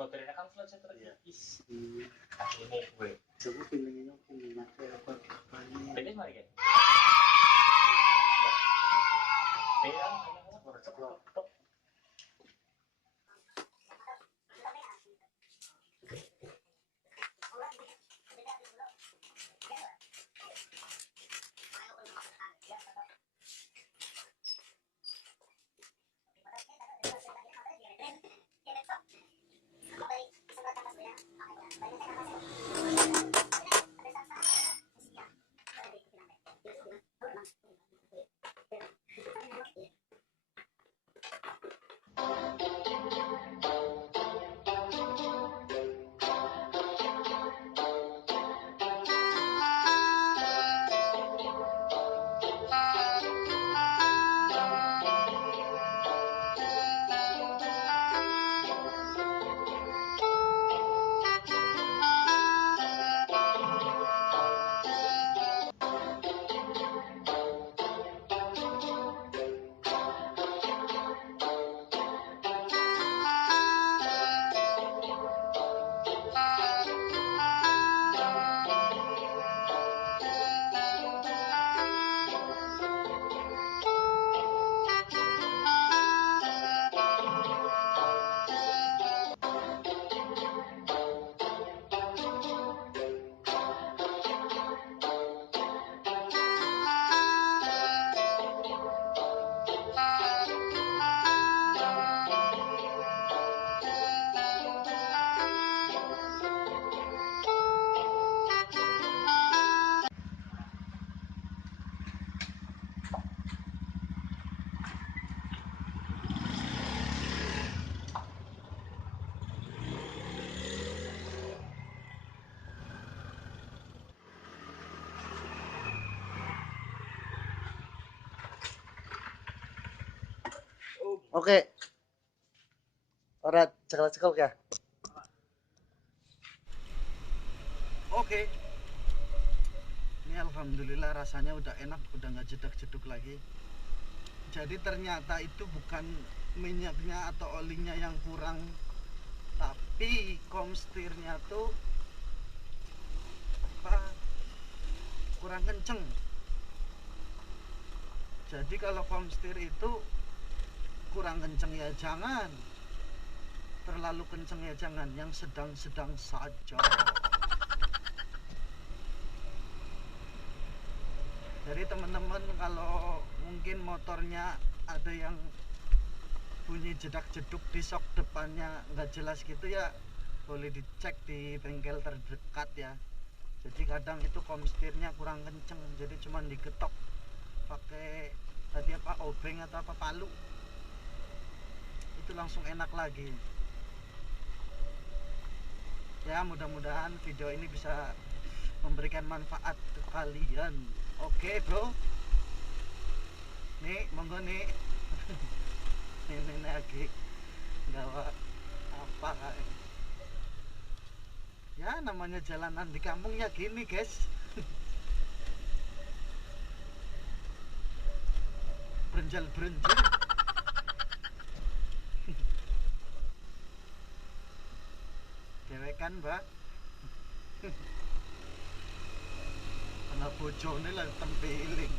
hotelnya kan flat strategis. Ini gue. Coba pilihnya pilih apa apanya. Pilih mari kan. Ini kan baru ceplok. Oke. Ora cekal-cekal ya. Oke. Ini alhamdulillah rasanya udah enak, udah nggak jedak-jeduk lagi. Jadi ternyata itu bukan minyaknya atau olinya yang kurang, tapi komstirnya tuh kurang kenceng. Jadi kalau komstir itu kurang kenceng ya jangan, terlalu kenceng ya jangan, yang sedang-sedang saja. Jadi teman-teman kalau mungkin motornya ada yang bunyi jedak-jeduk di sok depannya nggak jelas gitu ya, boleh dicek di bengkel terdekat ya. Jadi kadang itu komstirnya kurang kenceng, jadi cuman digetok pakai tadi apa obeng atau apa palu, itu langsung enak lagi ya. Mudah-mudahan video ini bisa memberikan manfaat ke kalian. Oke bro, nih monggo nih. Ini lagi gawa apa kayak ya, namanya jalanan di kampung ya gini guys. Berenjal-berenjil. Dewekan mbak. Anak bojone lah tempiling.